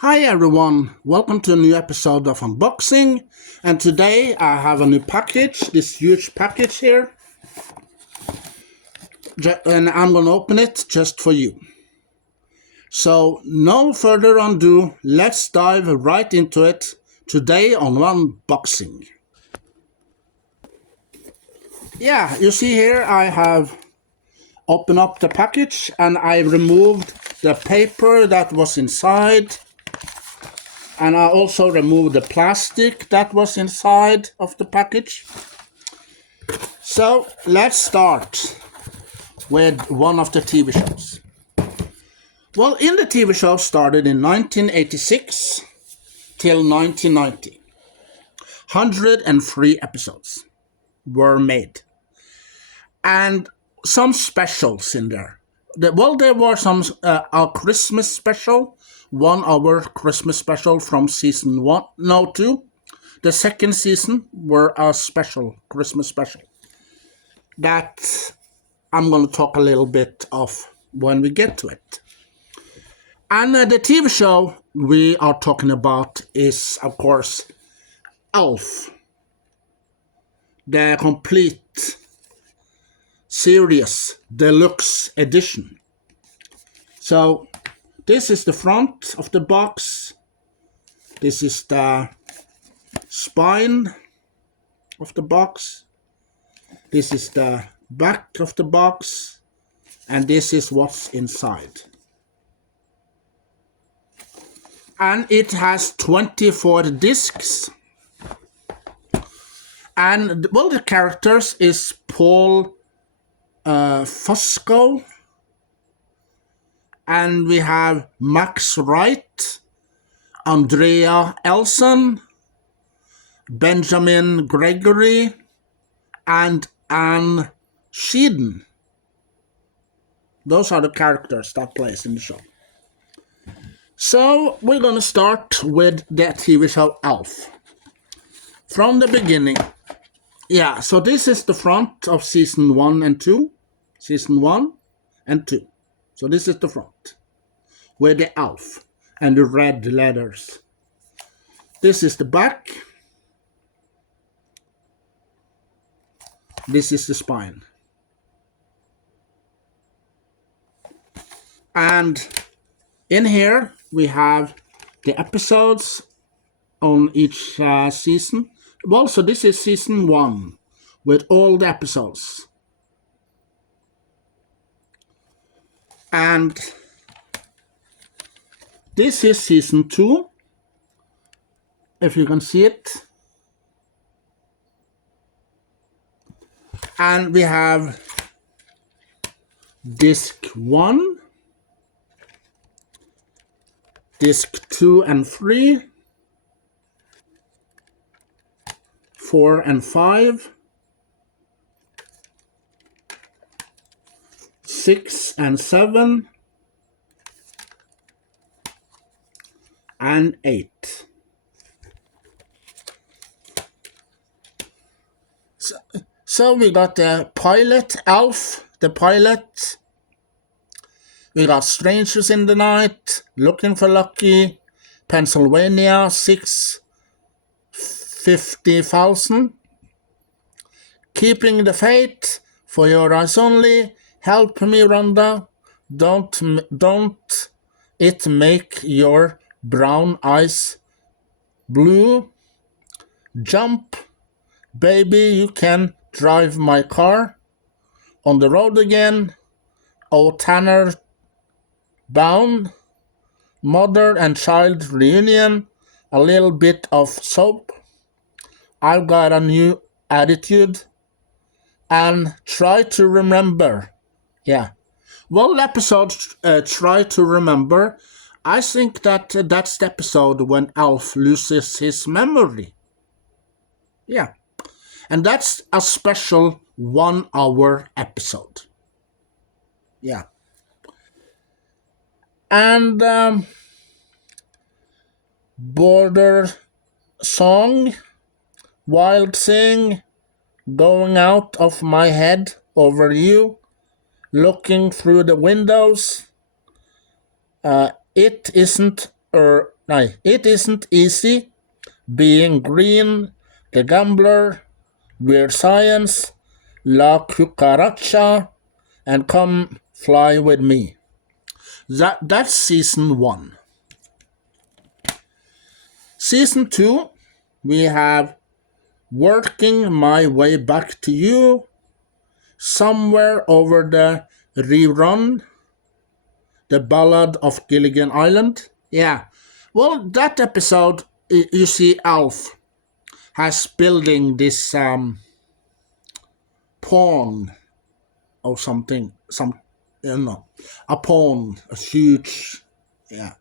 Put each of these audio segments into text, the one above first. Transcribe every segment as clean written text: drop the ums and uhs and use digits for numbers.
Hi everyone, welcome to a new episode of Unboxing, and today I have a new package, this huge package here, and I'm gonna open it just for you. So no further ado, let's dive right into it today on Unboxing. Yeah, you see here I have opened up the package and I removed the paper that was inside. And I also removed the plastic that was inside of the package. So let's start with one of the TV shows. Well, in the TV show started in 1986 till 1990. 103 episodes were made. And some specials in there. There were some a Christmas special, 1 hour Christmas special from season 1, no 2. The second season were a special, Christmas special. That I'm going to talk a little bit of when we get to it. And the TV show we are talking about is, of course, ALF. The complete series, Deluxe edition. So, this is the front of the box. This is the spine of the box. This is the back of the box. And this is what's inside. And it has 24 discs. And, well, the characters is Paul Fusco. And we have Max Wright, Andrea Elson, Benjamin Gregory, and Anne Sheeden. Those are the characters that plays in the show. So we're going to start with the TV show ALF. From the beginning. Yeah, so this is the front of season 1 and 2. Season 1 and 2. So this is the front. With the ALF and the red letters. This is the back. This is the spine. And in here we have the episodes on each season. Well, so this is season 1 with all the episodes. And this is season 2, if you can see it. And we have disc 1, disc 2 and 3, 4 and 5, 6 and 7, and 8. So we got the pilot, ALF, the pilot. We got Strangers in the Night, Looking for Lucky, Pennsylvania, 650,000. Keeping the Faith, For Your Eyes Only, Help Me Rhonda, Don't It Make Your Brown Eyes Blue, Jump, Baby You Can Drive My Car, On the Road Again, O Tanner Bound, Mother and Child Reunion, A Little Bit of Soap, I've Got a New Attitude, and Try to Remember. Yeah. Well, episode Try to Remember, I think that that's the episode when ALF loses his memory. Yeah. And that's a special 1 hour episode. Yeah. And Border Song, Wild Thing, Going Out of My Head Over You, Looking Through the Windows, It Isn't No, it isn't easy being green, the gambler, weird science, la cucaracha, and come fly with me. That's season 1. Season 2, we have Working My Way Back to You, Somewhere Over the Rerun, The Ballad of Gilligan Island. Yeah, well, that episode, you see ALF has building this pawn or something, a pawn, a huge, yeah,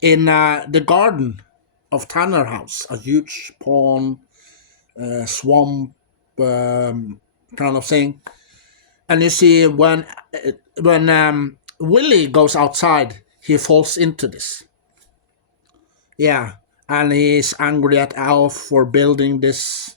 in the garden of Tanner House, a huge pawn, swamp kind of thing. And you see when Willie goes outside, he falls into this. Yeah, and he's angry at Alf for building this,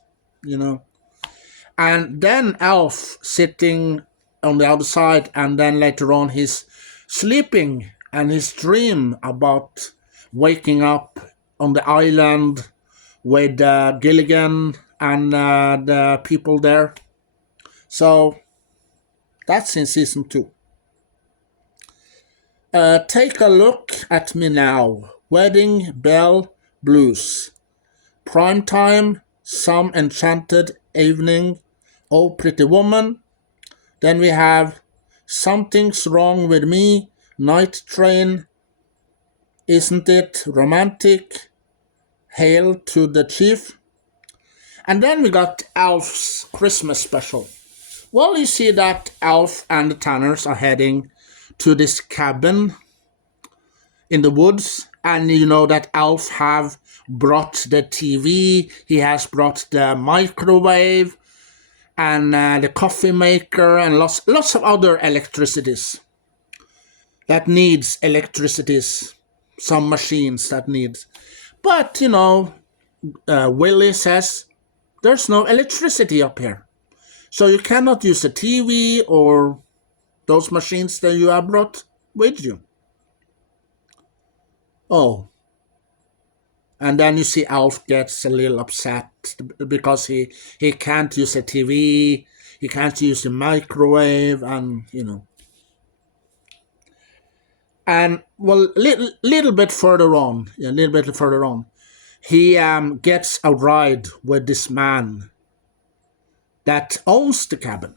And then Alf sitting on the other side, and then later on he's sleeping, and his dream about waking up on the island with Gilligan and the people there. So that's in season 2. Take a look at me now. Wedding Bell Blues. Primetime, Some Enchanted Evening, Oh Pretty Woman. Then we have Something's Wrong with Me, Night Train, Isn't It Romantic, Hail to the Chief. And then we got Alf's Christmas special. Well, you see that Alf and the Tanners are heading to this cabin in the woods, and you know that Alf have brought the TV, he has brought the microwave, and the coffee maker, and lots of other electricities that needs electricities, some machines that needs. But, Willie says, there's no electricity up here. So you cannot use the TV or those machines that you have brought with you. Oh. And then you see Alf gets a little upset because he can't use the TV, he can't use the microwave, and, And, well, little bit further on, he gets a ride with this man that owns the cabin.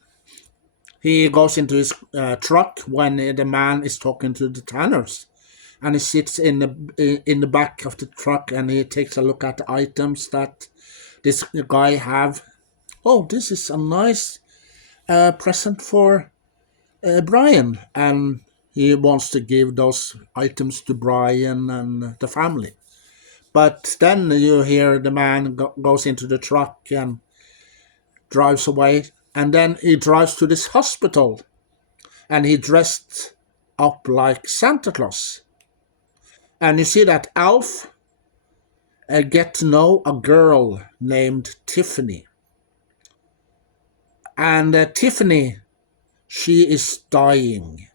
He goes into his truck when the man is talking to the Tanners, and he sits in the back of the truck, and he takes a look at the items that this guy have. Oh, this is a nice present for Brian, and he wants to give those items to Brian and the family. But then you hear the man goes into the truck and drives away, and then he drives to this hospital, and he dressed up like Santa Claus. And you see that Alf get to know a girl named Tiffany. And Tiffany, she is dying.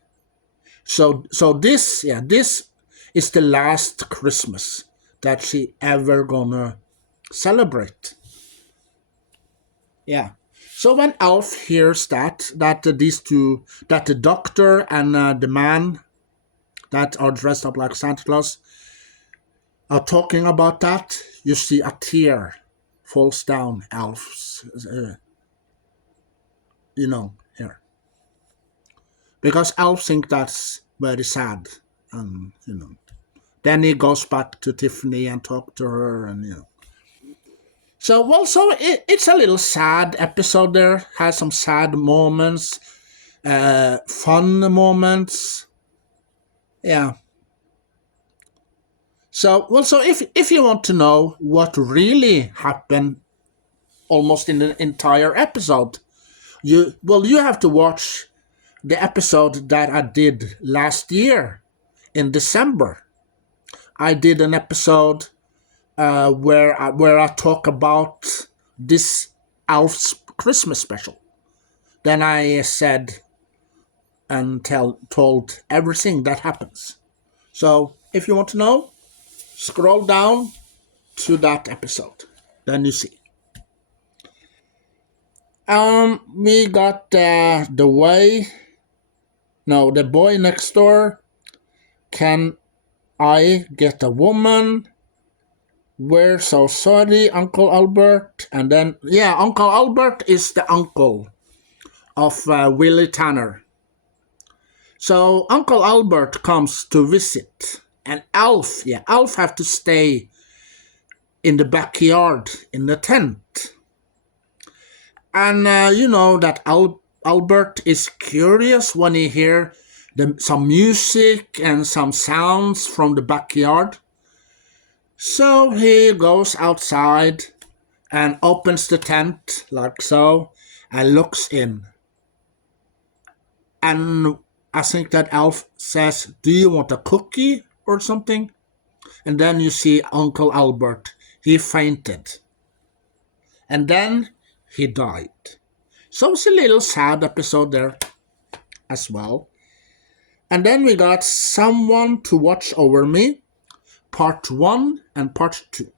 So this is the last Christmas that she ever gonna celebrate. Yeah. So when Alf hears that these two, that the doctor and the man that are dressed up like Santa Claus are talking about that, you see a tear falls down Alf's, here. Because Alf thinks that's very sad, and, Then he goes back to Tiffany and talk to her, and, So it's a little sad episode there. Has some sad moments, fun moments. Yeah. So if you want to know what really happened almost in the entire episode, you have to watch the episode that I did last year in December. I did an episode where I talk about this Alf's Christmas special. Then I said and told everything that happens. So if you want to know, Scroll down to that episode. Then you see. We got the boy next door. Can I get a woman? We're so sorry, Uncle Albert. And then, Uncle Albert is the uncle of Willie Tanner. So Uncle Albert comes to visit, and Alf have to stay in the backyard in the tent. And you know that Albert is curious when he hears some music and some sounds from the backyard. So he goes outside and opens the tent like so and looks in. And I think that Alf says, "Do you want a cookie or something?" And then you see Uncle Albert. He fainted. And then he died. So it's a little sad episode there as well. And then we got Someone to Watch Over Me, part 1 and part 2.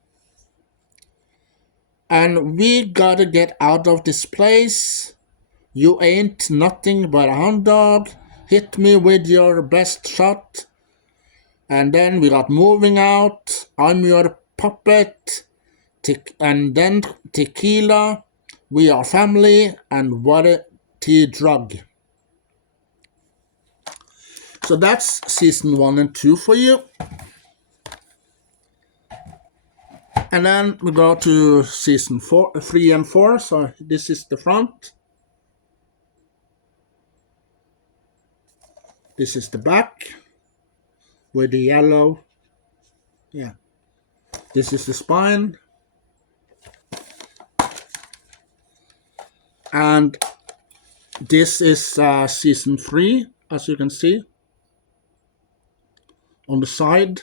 And we gotta get out of this place. You ain't nothing but a hound dog. Hit me with your best shot. And then we got Moving Out, I'm Your Puppet, and then Tequila, We Are Family, and What a Tea Drug. So that's season 1 and 2 for you. And then we go to season 3 and 4. So this is the front. This is the back with the yellow. Yeah. This is the spine. And this is season 3, as you can see. On the side.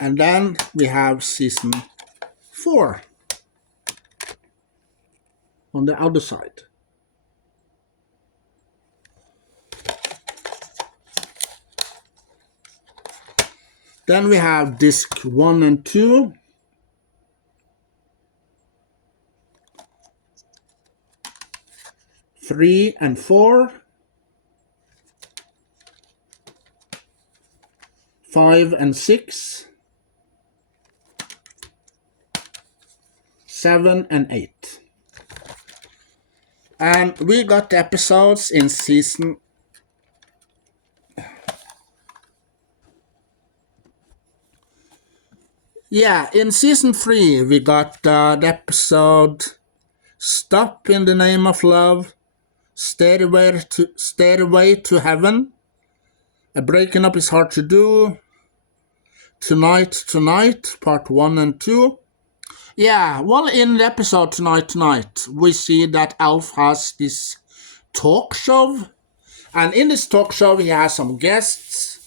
And then we have season 4 on the other side. Then we have disc 1 and 2. Three and 4. 5 and 6. 7 and 8. And we got the episodes in season. In season 3 we got the episode Stop in the Name of Love, Stairway to Heaven, Breaking Up is Hard to Do, Tonight, part 1 and 2. In the episode Tonight, we see that Alf has this talk show. And in this talk show, he has some guests.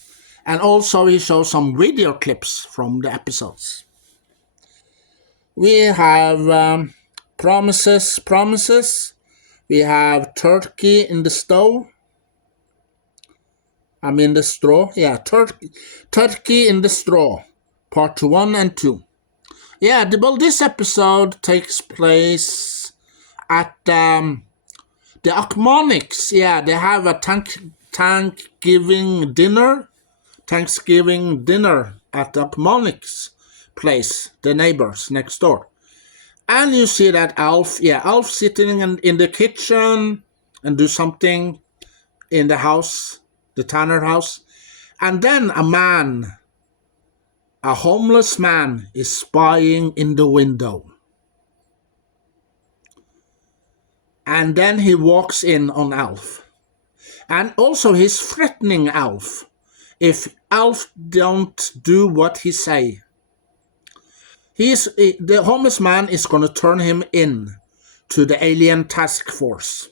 And also he shows some video clips from the episodes. We have Promises. We have Turkey in the Stove. The Straw. Turkey in the Straw, part 1 and 2. This episode takes place at the Achmonics. They have a Thanksgiving dinner at the Achmonics place, the neighbors next door. And you see that Alf sitting in the kitchen and do something in the house, the Tanner house. And then a homeless man is spying in the window. And then he walks in on Alf. And also he's threatening Alf. If Alf don't do what he say, the homeless man is going to turn him in to the alien task force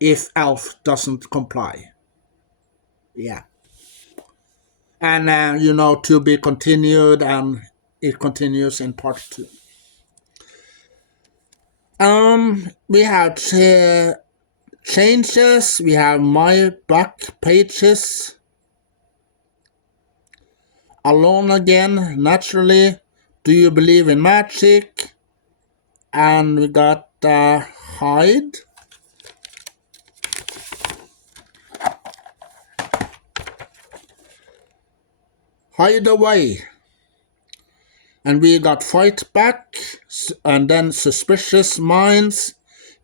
if Alf doesn't comply. And to be continued, and it continues in part 2. We have Changes, we have my back pages. Alone again, naturally. Do you believe in magic? And we got hide. Hide away. And we got fight back. And then suspicious minds.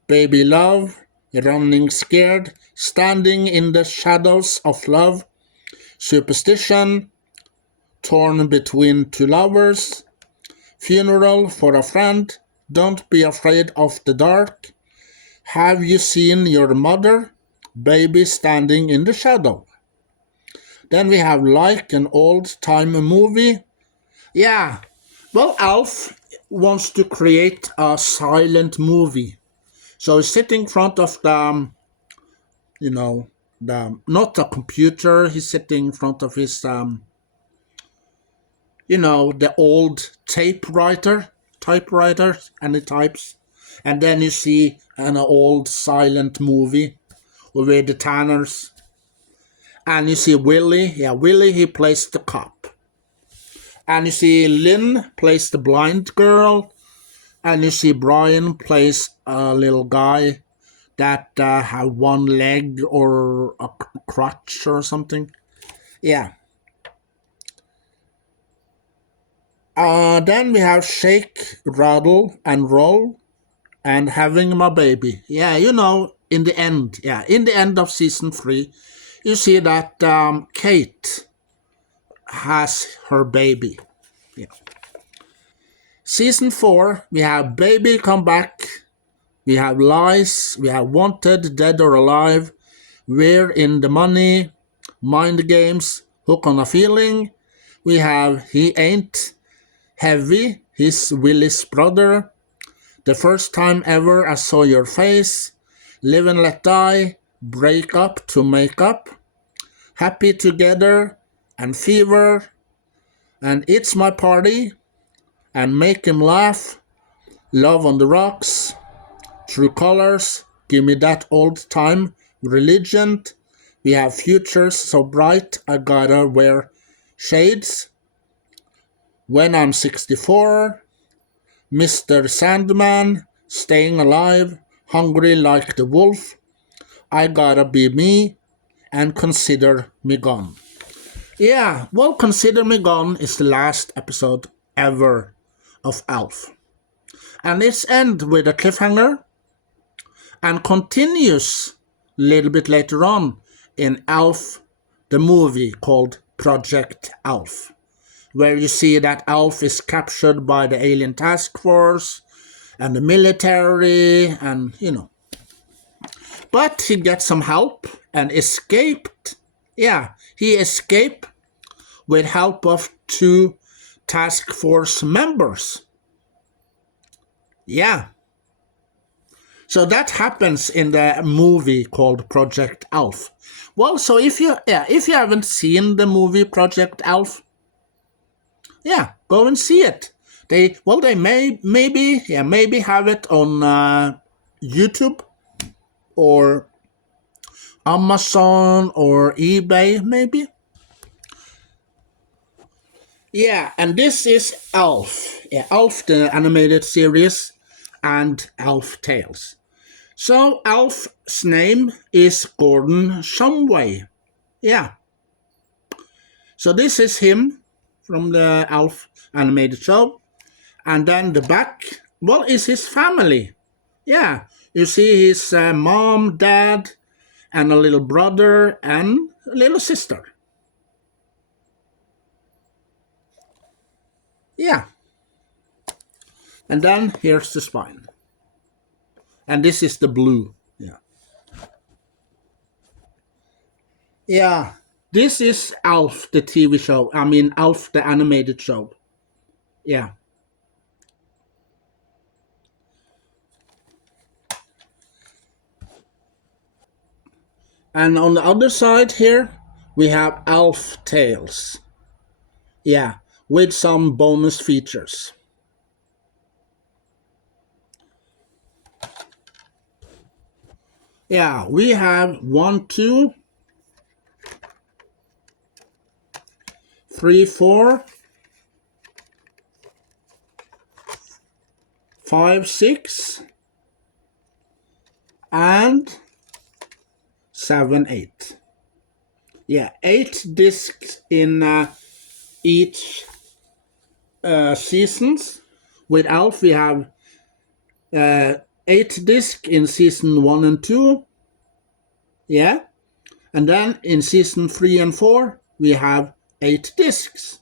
Baby love. Running scared. Standing in the shadows of love. Superstition. Torn between two lovers. Funeral for a friend. Don't be afraid of the dark. Have you seen your mother? Baby standing in the shadow. Then we have like an old-time movie. Yeah, well, ALF wants to create a silent movie. So he's sitting in front of the, not a computer, he's sitting in front of his, the old typewriter, and he types. And then you see an old silent movie with the Tanners. And you see Willie. Yeah, Willie, he plays the cop. And you see Lynn plays the blind girl. And you see Brian plays a little guy that have one leg or a crutch or something. Yeah. Then we have Shake, Rattle, and Roll, and Having My Baby. Yeah, in the end of season 3, you see that Kate has her baby. Yeah. Season 4, we have Baby Come Back, we have Lies, we have Wanted, Dead or Alive, We're in the Money, Mind Games, Hook on a Feeling, we have He Ain't, Heavy, he's Willie's brother, The First Time Ever I Saw Your Face, Live and Let Die, Break Up to Make Up, Happy Together, and Fever, and It's My Party, and Make Him Laugh, Love on the Rocks, True Colors, Give Me That Old Time, Religion, we have Futures So Bright I Gotta Wear Shades, When I'm 64, Mr. Sandman, Staying Alive, Hungry Like the Wolf, I Gotta Be Me, and Consider Me Gone. Yeah, well, Consider Me Gone is the last episode ever of ALF. And it's end with a cliffhanger and continues a little bit later on in ALF, the movie called Project ALF, where you see that ALF is captured by the alien task force and the military and, But he gets some help and escaped. Yeah, he escaped with help of 2 task force members. Yeah. So that happens in the movie called Project ALF. Well, so if you haven't seen the movie Project ALF, yeah, go and see it. They maybe have it on YouTube or Amazon or eBay, maybe. Yeah, and this is ALF. Yeah, ALF, the animated series, and ALF Tales. So ALF's name is Gordon Shumway. Yeah. So this is him from the ALF animated show. And then the back, is his family. Yeah. You see his mom, dad, and a little brother and a little sister. Yeah. And then here's the spine. And this is the blue. Yeah. Yeah. This is ALF, the TV show. I mean, ALF, the animated show. Yeah. And on the other side here, we have ALF Tales. Yeah, with some bonus features. Yeah, we have 1, 2, 3, 4, 5, 6, and 7, 8. Yeah, 8 discs in each seasons. With ALF, we have 8 discs in season 1 and 2. Yeah. And then in season 3 and 4, we have 8 discs.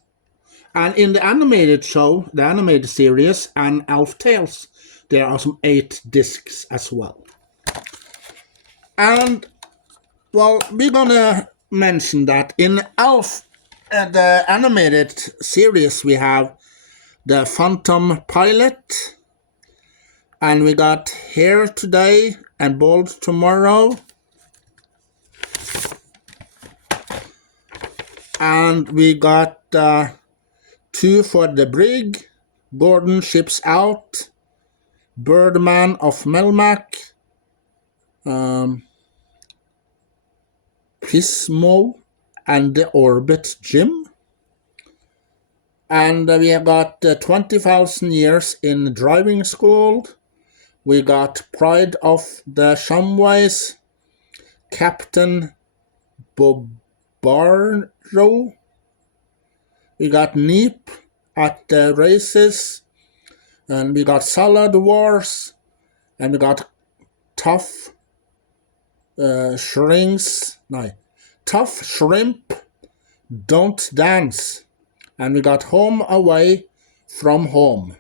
And in the animated show, the animated series, and ALF Tales, there are some 8 discs as well. And, well, we're gonna mention that in ALF, the animated series, we have the Phantom Pilot, and we got Hair Today and Bald Tomorrow. And we got 2 for the Brig, Gordon Ships Out, Birdman of Melmac, Pismo, and the Orbit Gym. And we have got 20,000 years in driving school. We got Pride of the Shumways, Captain Bobaro. We got Neep at the races. And we got Salad Wars. And we got Tough Tough Shrimp Don't Dance. And we got Home Away from Home.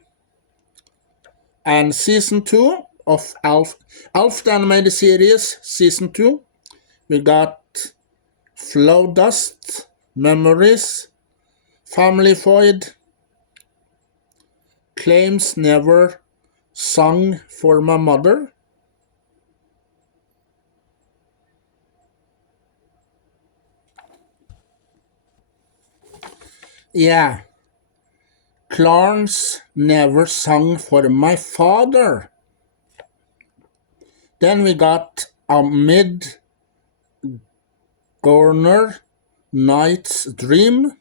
And season 2 of ALF the Animated Series, season 2, we got Flow Dust, Memories, Family Void, Claims Never Sung for My Mother, yeah, Clarence Never Sung for My Father. Then we got a Mid-Gorner Night's Dream.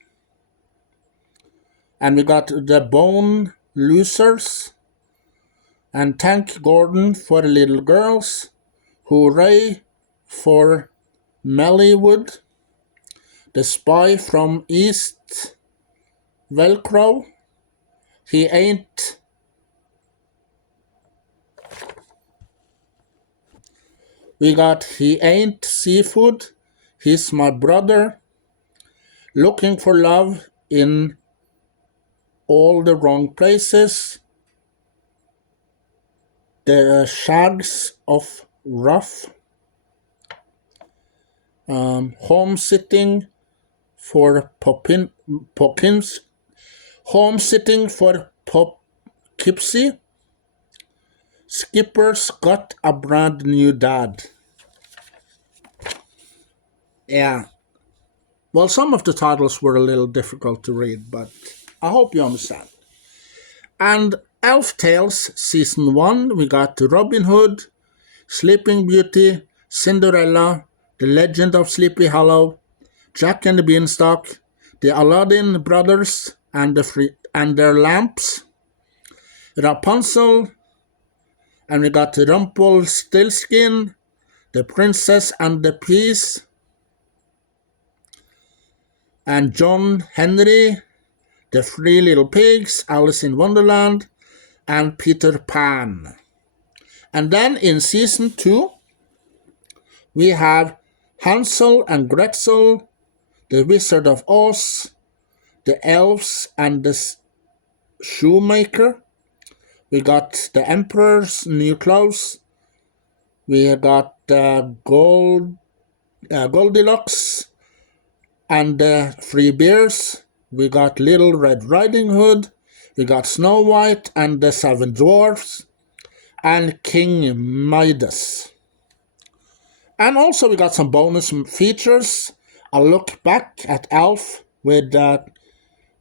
And we got the Bone Losers. And Thank Gordon for Little Girls. Hooray for Mellywood. The Spy from East. Velcro. He Ain't. We got He Ain't Seafood. He's My Brother. Looking for Love in All the Wrong Places. The Shags of Rough. Home-sitting for Poughkeepsie. Home-sitting for Poughkeepsie. Skipper's Got a Brand New Dad. Yeah. Well, some of the titles were a little difficult to read, but I hope you understand. And Elf Tales Season 1, we got Robin Hood, Sleeping Beauty, Cinderella, The Legend of Sleepy Hollow, Jack and the Beanstalk, the Aladdin Brothers and their lamps, Rapunzel, and we got Rumpelstiltskin, The Princess and the Peas, and John Henry, The Three Little Pigs, Alice in Wonderland, and Peter Pan. And then in season 2, we have Hansel and Gretel, The Wizard of Oz, The Elves and the Shoemaker. We got The Emperor's New Clothes. We got Goldilocks and the Three Bears. We got Little Red Riding Hood. We got Snow White and the Seven Dwarfs. And King Midas. And also we got some bonus features. A look back at ALF with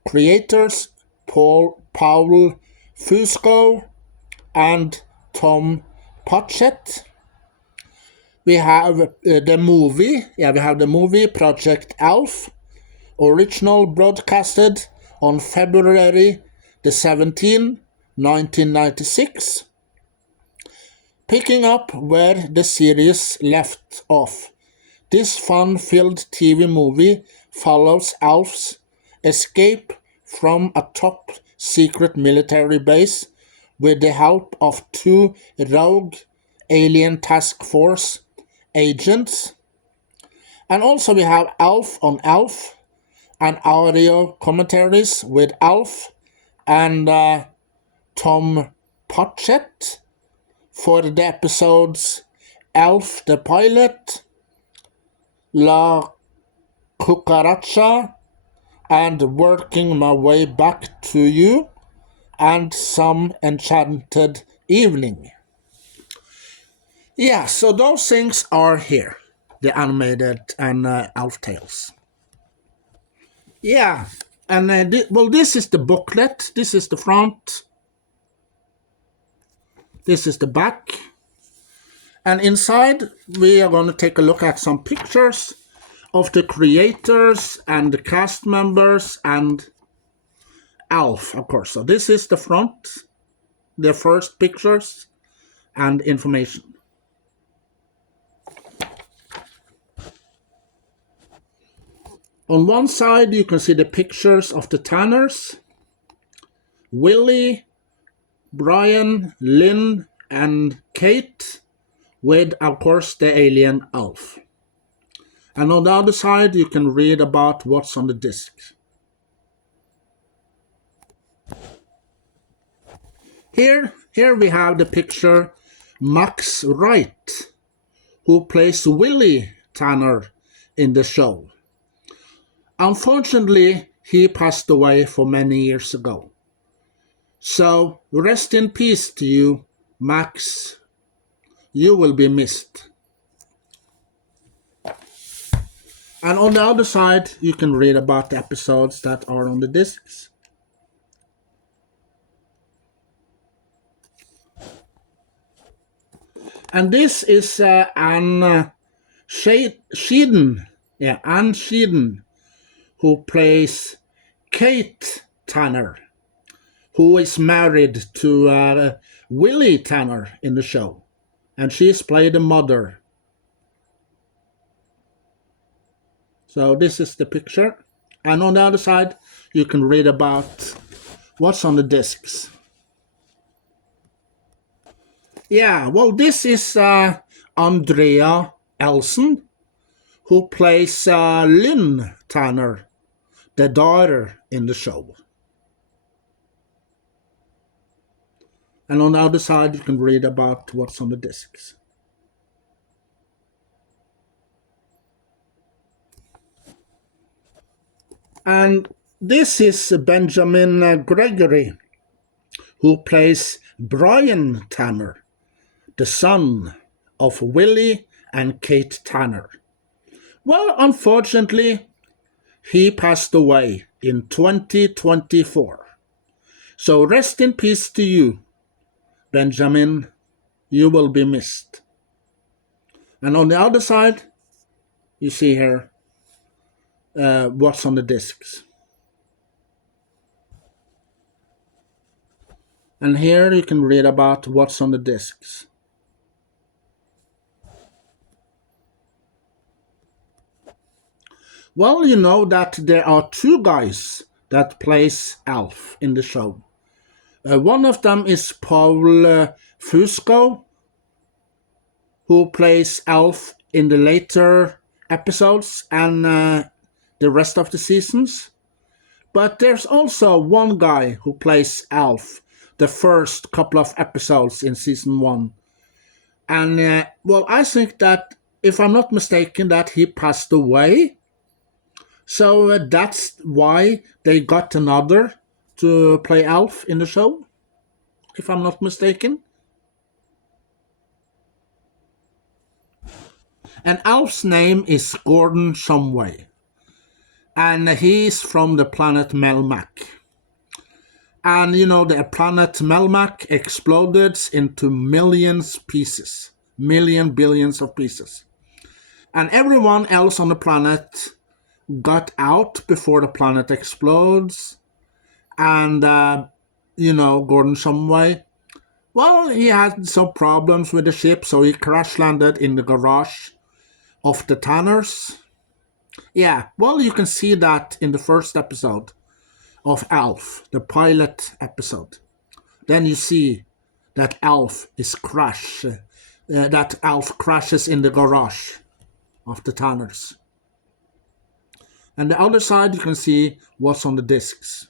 creators Paul Fusco and Tom Potchett. We have the movie. Yeah, we have the movie Project ALF, original broadcasted on February the 17th, 1996, picking up where the series left off. This fun-filled TV movie follows ALF's escape from a top-secret military base with the help of two rogue alien task force agents. And also we have ALF on ALF and audio commentaries with ALF and Tom Potchett for the episodes ALF the Pilot, La Cucaracha, and Working My Way Back to You, and Some Enchanted Evening. Yeah, so those things are here, the animated and ALF tales. Yeah, and this is the booklet. This is the front. This is the back. And inside, we are going to take a look at some pictures of the creators and the cast members and ALF, of course. So this is the front, the first pictures and information. On one side, you can see the pictures of the Tanners, Willie, Brian, Lynn, and Kate, with, of course, the alien ALF. And on the other side, you can read about what's on the disc. Here we have the picture Max Wright, who plays Willie Tanner in the show. Unfortunately, he passed away for many years ago. So, rest in peace to you, Max. You will be missed. And on the other side, you can read about the episodes that are on the discs. And this is Anne Sheeden. Yeah, Anne Sheeden, who plays Kate Tanner, who is married to Willie Tanner in the show. And she's played the mother. So this is the picture. And on the other side, you can read about what's on the discs. Yeah, well, this is Andrea Elson, who plays Lynn Tanner, the daughter in the show. And on the other side, you can read about what's on the discs. And this is Benjamin Gregory, who plays Brian Tanner, the son of Willie and Kate Tanner. Well, unfortunately, he passed away in 2024. So rest in peace to you, Benjamin. You will be missed. And on the other side, you see here what's on the discs. And here you can read about what's on the discs. Well, you know that there are two guys that plays ALF in the show. One of them is Paul Fusco, who plays ALF in the later episodes and the rest of the seasons. But there's also one guy who plays ALF the first couple of episodes in season 1. And, well, I think that, if I'm not mistaken, that he passed away. So that's why they got another to play ALF in the show, if I'm not mistaken. And ALF's name is Gordon Shumway, and he's from the planet Melmac. And you know, the planet Melmac exploded into millions pieces million billions of pieces. And everyone else on the planet got out before the planet explodes. And, Gordon Shumway, well, he had some problems with the ship, so he crash landed in the garage of the Tanners. Yeah, well, you can see that in the first episode of ALF, the pilot episode. Then you see that ALF crashes in the garage of the Tanners. And the other side, you can see what's on the discs.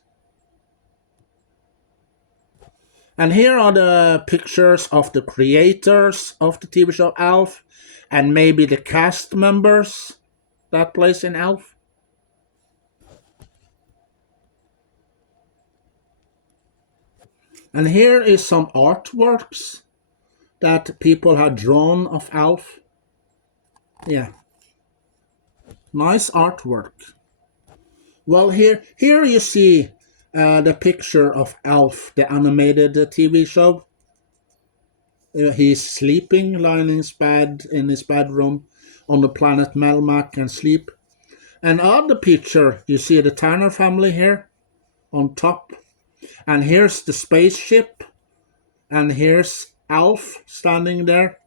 And here are the pictures of the creators of the TV show ALF, and maybe the cast members that plays in ALF. And here is some artworks that people had drawn of ALF. Yeah. Nice artwork. Well, here you see the picture of ALF, the animated TV show. He's sleeping, lying in his bedroom on the planet Melmac and sleep. And on the picture, you see the Tanner family here on top. And here's the spaceship. And here's ALF standing there.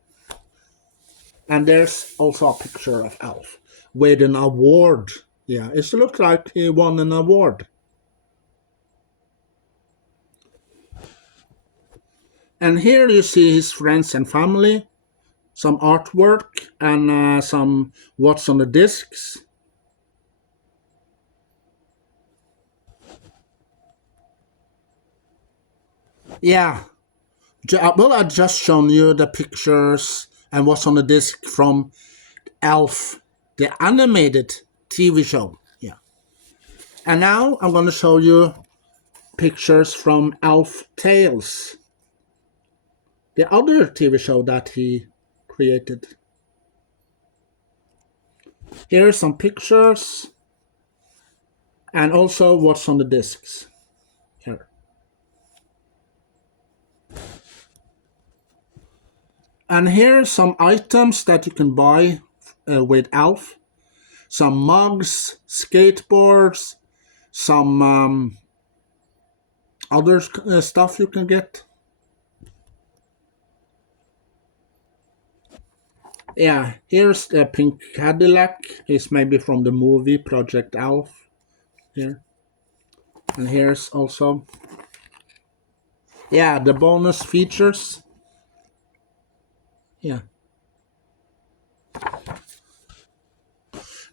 And there's also a picture of ALF with an award. Yeah, it looks like he won an award. And here you see his friends and family, some artwork, and some what's on the discs. Yeah, well, I've just shown you the pictures and what's on the disc from ALF, the animated TV show. Yeah. And now I'm going to show you pictures from ALF Tales, the other TV show that he created. Here are some pictures and also what's on the discs. Here. And here are some items that you can buy with ALF. Some mugs, skateboards, some other stuff you can get. Yeah, here's the pink Cadillac. It's maybe from the movie Project ALF. Here. And here's also, yeah, the bonus features. Yeah.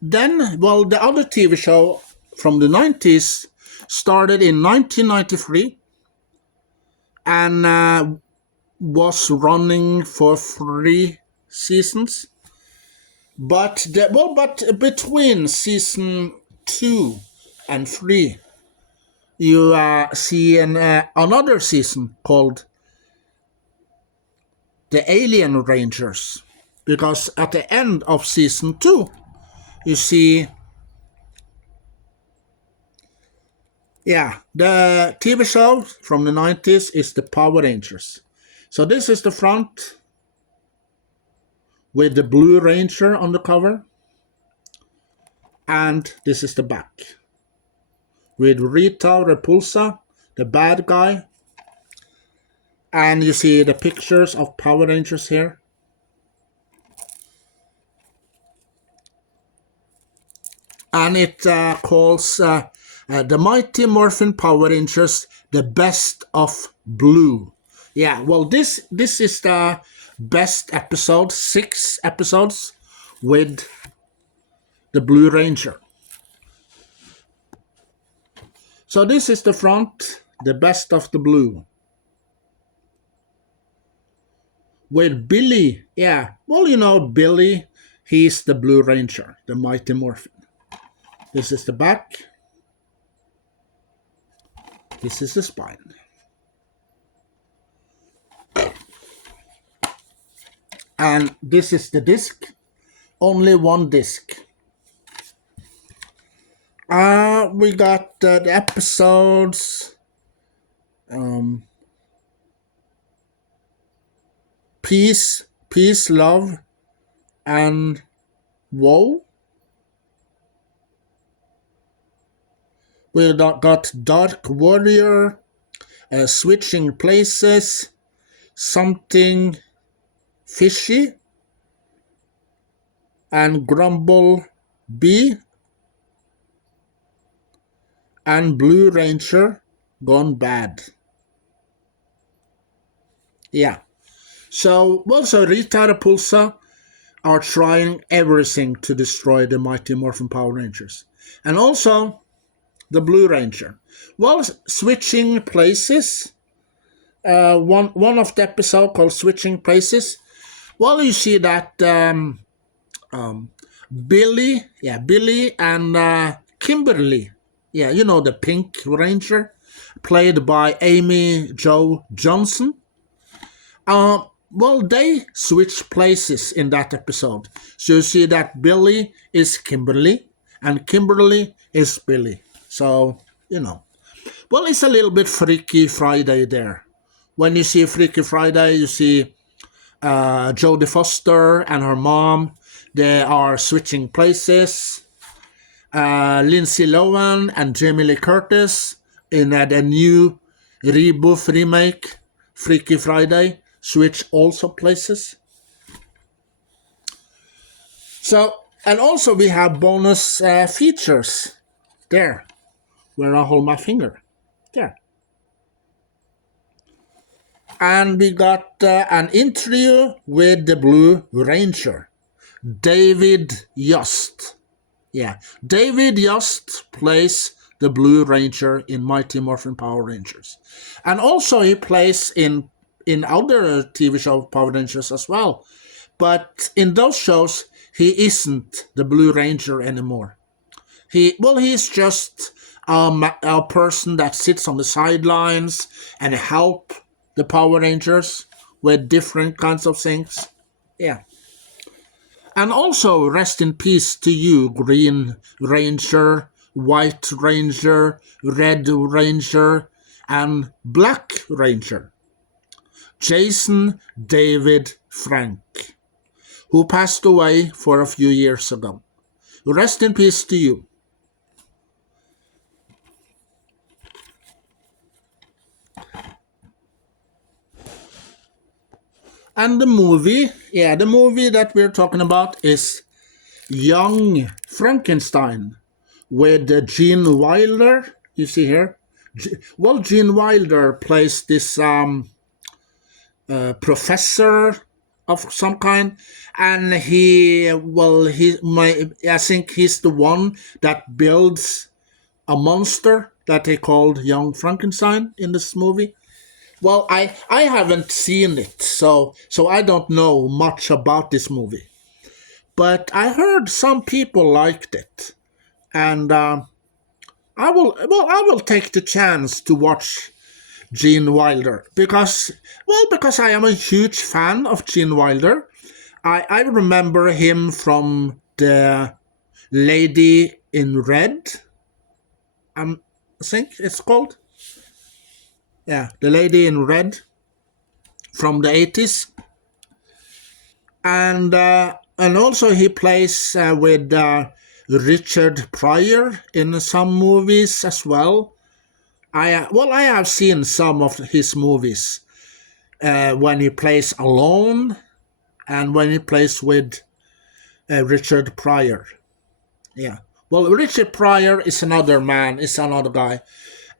Then, well, the other TV show from the 90s started in 1993 and was running for 3 seasons. But between season 2 and 3, you see another season called The Alien Rangers. Because at the end of season 2, you see, yeah, the TV show from the 90s is the Power Rangers. So this is the front with the Blue Ranger on the cover. And this is the back with Rita Repulsa, the bad guy. And you see the pictures of Power Rangers here. And it calls the Mighty Morphin Power Rangers the best of blue. Yeah, well, this is the best episode, 6 episodes with the Blue Ranger. So this is the front, the best of the blue. With Billy, yeah, well, Billy, he's the Blue Ranger, the Mighty Morphin. This is the back. This is the spine. And this is the disc. Only one disc. We got the episodes. Peace, peace, love, and woe. We got Dark Warrior, Switching Places, Something Fishy, and Grumble Bee, and Blue Ranger Gone Bad. Yeah. So also Rita and Repulsa are trying everything to destroy the Mighty Morphin Power Rangers. And also the Blue Ranger. Well, switching places. One of the episode called Switching Places. Well, you see that Billy and Kimberly, yeah, you know, the Pink Ranger, played by Amy Jo Johnson. Well, they switch places in that episode. So you see that Billy is Kimberly and Kimberly is Billy. So, you know. Well, it's a little bit Freaky Friday there. When you see Freaky Friday, you see Jodie Foster and her mom. They are switching places. Lindsay Lohan and Jamie Lee Curtis in the new remake, Freaky Friday, switch also places. So, and also we have bonus features there, where I hold my finger, there. And we got an interview with the Blue Ranger, David Yost. Yeah, David Yost plays the Blue Ranger in Mighty Morphin Power Rangers. And also he plays in other TV show Power Rangers as well. But in those shows, he isn't the Blue Ranger anymore. He's just a person that sits on the sidelines and help the Power Rangers with different kinds of things. Yeah. And also, rest in peace to you, Green Ranger, White Ranger, Red Ranger, and Black Ranger. Jason David Frank, who passed away for a few years ago. Rest in peace to you. And the movie that we're talking about is Young Frankenstein with Gene Wilder. You see here? Gene Wilder plays this professor of some kind, and I think he's the one that builds a monster that they called Young Frankenstein in this movie. Well, I haven't seen it, so I don't know much about this movie. But I heard some people liked it, and I will take the chance to watch Gene Wilder because I am a huge fan of Gene Wilder. I remember him from the Lady in Red. I think it's called. Yeah, the Lady in Red from the 80s. And also he plays with Richard Pryor in some movies as well. I have seen some of his movies when he plays alone and when he plays with Richard Pryor. Yeah. Well, Richard Pryor is another guy.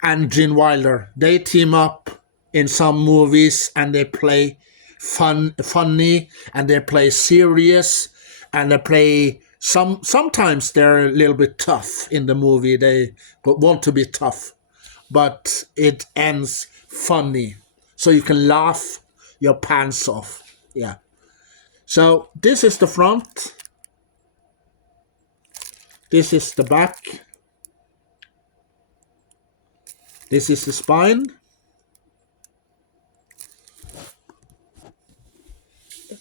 And Gene Wilder, they team up in some movies and they play funny and they play serious and they play sometimes they're a little bit tough in the movie. They want to be tough, but it ends funny. So you can laugh your pants off. Yeah. So this is the front. This is the back. This is the spine.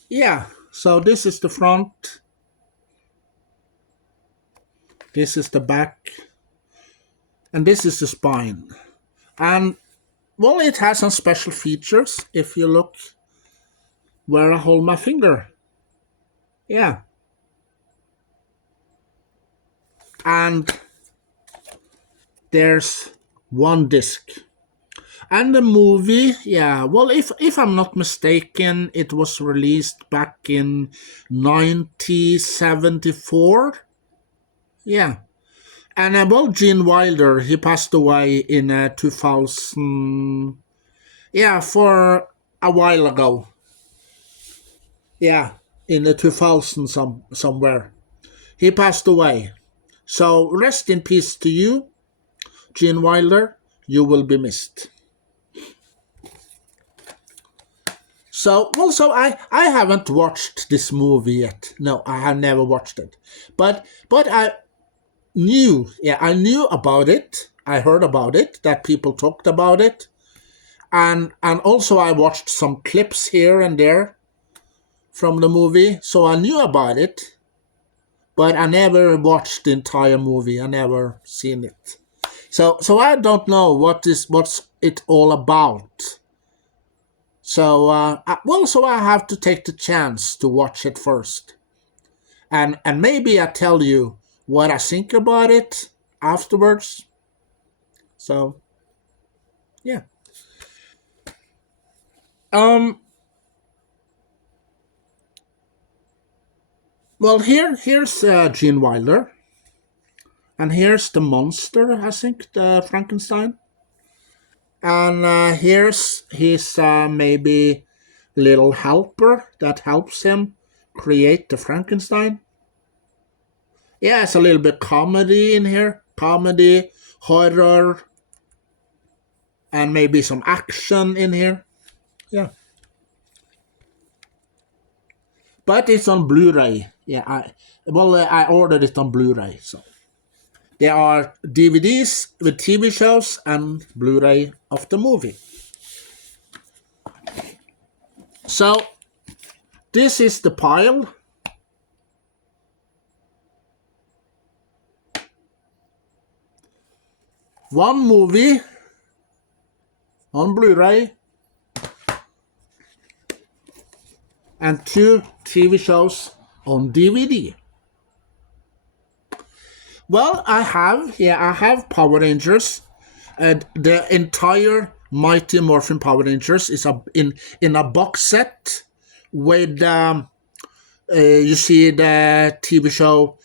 Yeah, so this is the front. This is the back. And this is the spine. And, well, it has some special features if you look. where I hold my finger. Yeah. And there's one disc. And the movie, yeah, well, if I'm not mistaken, it was released back in 1974. Yeah. And well, Gene Wilder, he passed away in 2000, yeah, for a while ago. Yeah, in the 2000 somewhere. He passed away. So rest in peace to you, Gene Wilder. You will be missed. So also I haven't watched this movie yet. No, I have never watched it. But I knew about it. I heard about it, that people talked about it. And also I watched some clips here and there from the movie, so I knew about it, but I never watched the entire movie. I never seen it. So I don't know what's it all about. So so I have to take the chance to watch it first, and maybe I tell you what I think about it afterwards. So yeah. Um. Well, here's Gene Wilder, and here's the monster. I think the Frankenstein, and here's his maybe little helper that helps him create the Frankenstein. Yeah, it's a little bit comedy in here, comedy, horror, and maybe some action in here. Yeah, but it's on Blu-ray. Yeah, I ordered it on Blu-ray. So there are DVDs with TV shows and Blu-ray of the movie. So this is the pile. One movie on Blu-ray and two TV shows on DVD. Well, I have Power Rangers. The entire Mighty Morphin Power Rangers is in a box set with you see the TV show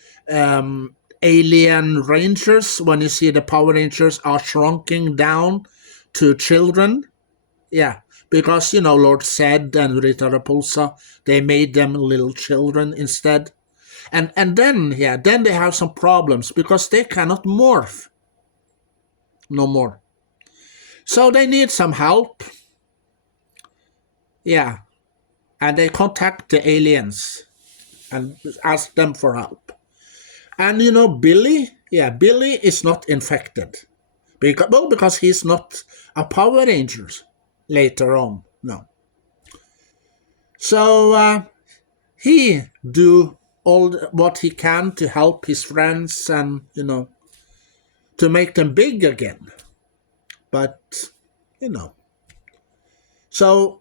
Alien Rangers, when you see the Power Rangers are shrunking down to children. Yeah, because Lord Zed and Rita Repulsa, they made them little children instead. And then they have some problems because they cannot morph no more. So they need some help. Yeah. And they contact the aliens and ask them for help. And Billy, Billy is not infected. Because he's not a Power Ranger later on. No. So he do all what he can to help his friends and, to make them big again. But, So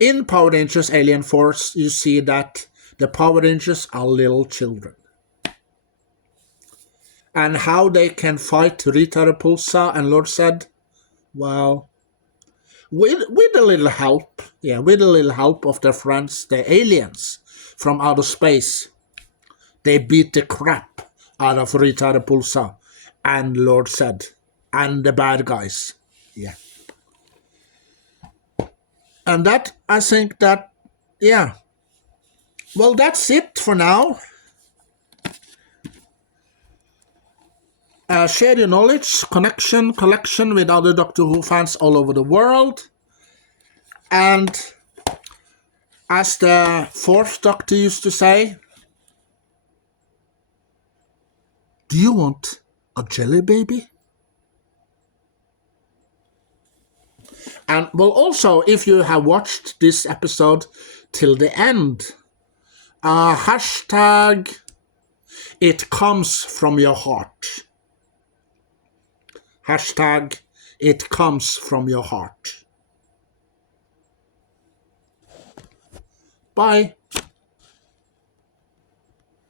in Power Rangers Alien Force, you see that the Power Rangers are little children. And how they can fight Rita Repulsa and Lord Zed, well, with a little help, with a little help of their friends, the aliens from outer space, they beat the crap out of Rita Repulsa and Lord Zed and the bad guys. Yeah. And that, I think that, well, that's it for now. Share your knowledge, collection with other Doctor Who fans all over the world. And as the fourth Doctor used to say, do you want a jelly baby? And well, also, if you have watched this episode till the end, hashtag it comes from your heart. Hashtag it comes from your heart. Bye.